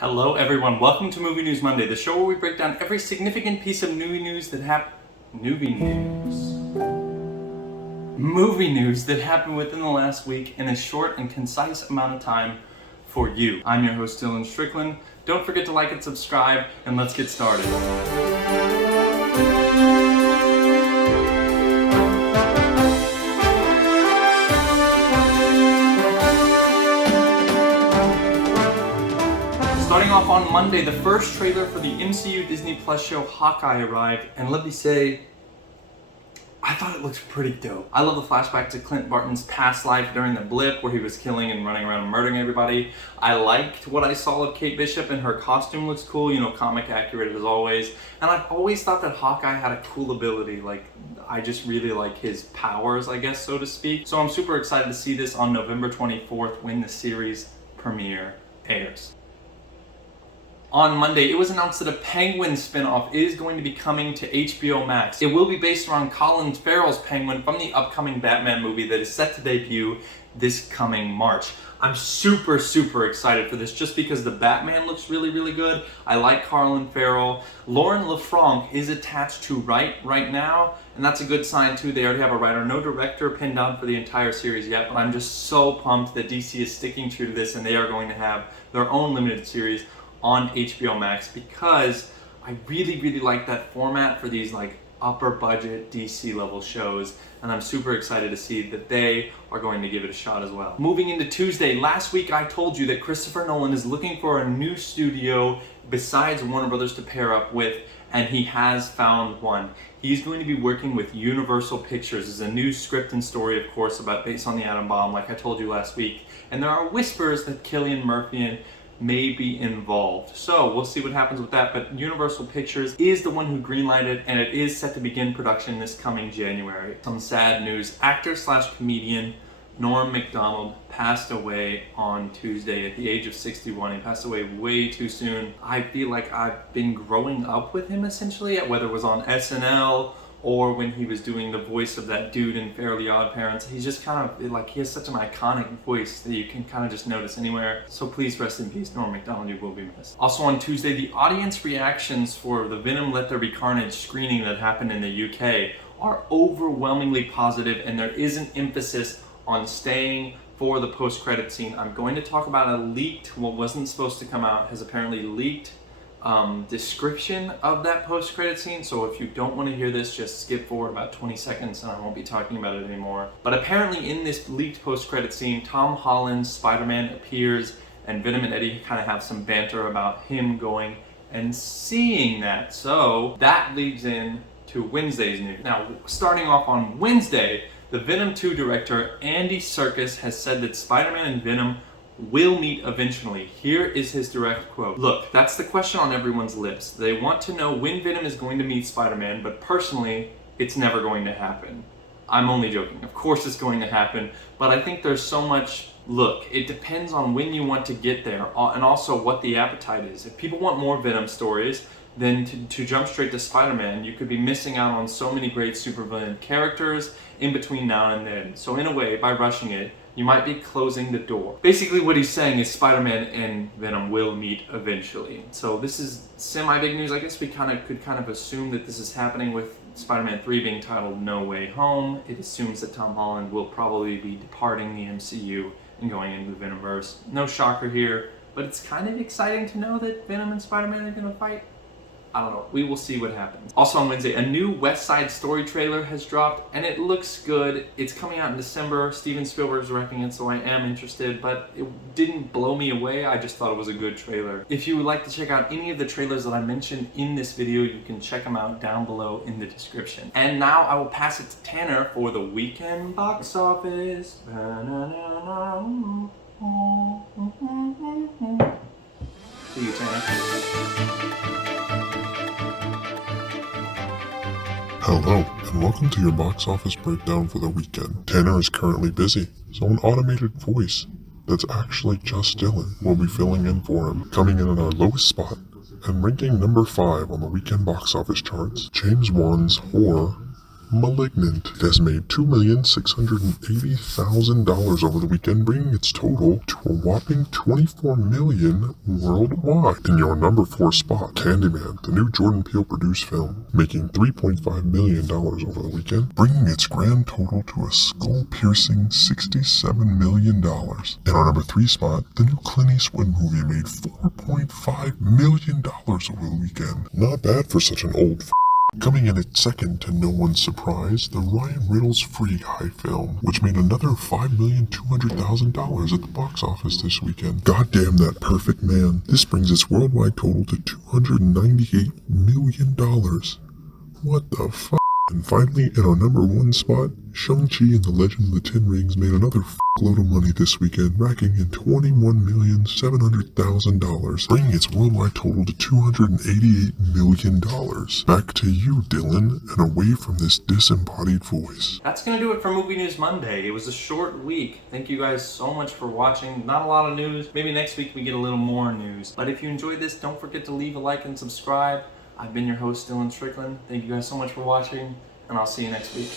Hello everyone, welcome to Movie News Monday, the show where we break down every significant piece of movie news that happened within the last week in a short and concise amount of time for you. I'm your host Dylan Strickland. Don't forget to like and subscribe, and let's get started. Starting off on Monday, the first trailer for the MCU Disney Plus show Hawkeye arrived, and let me say, I thought it looked pretty dope. I love the flashback to Clint Barton's past life during the blip where he was killing and running around and murdering everybody. I liked what I saw of Kate Bishop, and her costume looks cool, comic accurate as always. And I've always thought that Hawkeye had a cool ability, I just really like his powers, I guess, so to speak. So I'm super excited to see this on November 24th when the series premiere airs. On Monday, it was announced that a Penguin spin-off is going to be coming to HBO Max. It will be based around Colin Farrell's Penguin from the upcoming Batman movie that is set to debut this coming March. I'm super excited for this just because the Batman looks really good. I like Colin Farrell. Lauren LaFranc is attached to write right now, and that's a good sign too. They already have a writer, no director pinned down for the entire series yet, but I'm just so pumped that DC is sticking true to this and they are going to have their own limited series on HBO Max because I really like that format for these upper budget DC level shows, and I'm super excited to see that they are going to give it a shot as well. Moving into Tuesday, last week I told you that Christopher Nolan is looking for a new studio besides Warner Brothers to pair up with, and he has found one. He's going to be working with Universal Pictures. It's a new script and story, of course, based on the atom bomb, like I told you last week, and there are whispers that Cillian Murphy may be involved. So we'll see what happens with that, but Universal Pictures is the one who greenlighted, and it is set to begin production this coming January. Some sad news. Actor/comedian Norm MacDonald passed away on Tuesday at the age of 61. He passed away way too soon. I feel like I've been growing up with him essentially, whether it was on SNL or when he was doing the voice of that dude in Fairly Odd Parents. He's just he has such an iconic voice that you can kind of just notice anywhere. So please rest in peace, Norm MacDonald, you will be missed. Also on Tuesday, the audience reactions for the Venom Let There Be Carnage screening that happened in the UK are overwhelmingly positive, and there is an emphasis on staying for the post-credit scene. I'm going to talk about a leaked, what wasn't supposed to come out, has apparently leaked description of that post-credit scene. So if you don't want to hear this, just skip forward about 20 seconds and I won't be talking about it anymore. But apparently in this leaked post-credit scene, Tom Holland's SpiderMan appears, and Venom and Eddie kind of have some banter about him going and seeing that. So that leads in to Wednesday's news. Now, starting off on Wednesday, the Venom 2 director Andy Serkis has said that Spider-Man and Venom will meet eventually. Here is his direct quote. Look, that's the question on everyone's lips. They want to know when Venom is going to meet Spider-Man, but personally, it's never going to happen. I'm only joking. Of course it's going to happen, but I think there's so much. Look, it depends on when you want to get there, and also what the appetite is. If people want more Venom stories, then to jump straight to Spider-Man, you could be missing out on so many great supervillain characters in between now and then. So in a way, by rushing it, you might be closing the door. Basically what he's saying is Spider-Man and Venom will meet eventually. So this is semi-big news. I guess we could assume that this is happening with Spider-Man 3 being titled No Way Home. It assumes that Tom Holland will probably be departing the MCU and going into the Venomverse. No shocker here, but it's kind of exciting to know that Venom and Spider-Man are gonna fight. I don't know. We will see what happens. Also on Wednesday, a new Westside Story trailer has dropped, and it looks good. It's coming out in December. Steven Spielberg's directing it, so I am interested, but it didn't blow me away. I just thought it was a good trailer. If you would like to check out any of the trailers that I mentioned in this video, you can check them out down below in the description. And now I will pass it to Tanner for the weekend box office. See you, Tanner. Hello, and welcome to your box office breakdown for the weekend. Tanner is currently busy, so an automated voice that's actually just Dylan will be filling in for him. Coming in at our lowest spot and ranking number 5 on the weekend box office charts, James Wan's horror Malignant. It has made $2,680,000 over the weekend, bringing its total to a whopping $24 million worldwide. In your number 4 spot, Candyman, the new Jordan Peele produced film, making $3.5 million over the weekend, bringing its grand total to a skull-piercing $67 million. In our number 3 spot, the new Clint Eastwood movie made $4.5 million over the weekend. Not bad for such an old Coming in at second, to no one's surprise, the Ryan Reynolds Free Guy film, which made another $5,200,000 at the box office this weekend. Goddamn that perfect man. This brings its worldwide total to $298 million. What the fuck? And finally, in our number 1 spot, Shang-Chi and the Legend of the Ten Rings made another load of money this weekend, racking in $21,700,000, bringing its worldwide total to $288 million. Back to you, Dylan, and away from this disembodied voice. That's going to do it for Movie News Monday. It was a short week. Thank you guys so much for watching. Not a lot of news. Maybe next week we get a little more news. But if you enjoyed this, don't forget to leave a like and subscribe. I've been your host, Dylan Strickland. Thank you guys so much for watching, and I'll see you next week.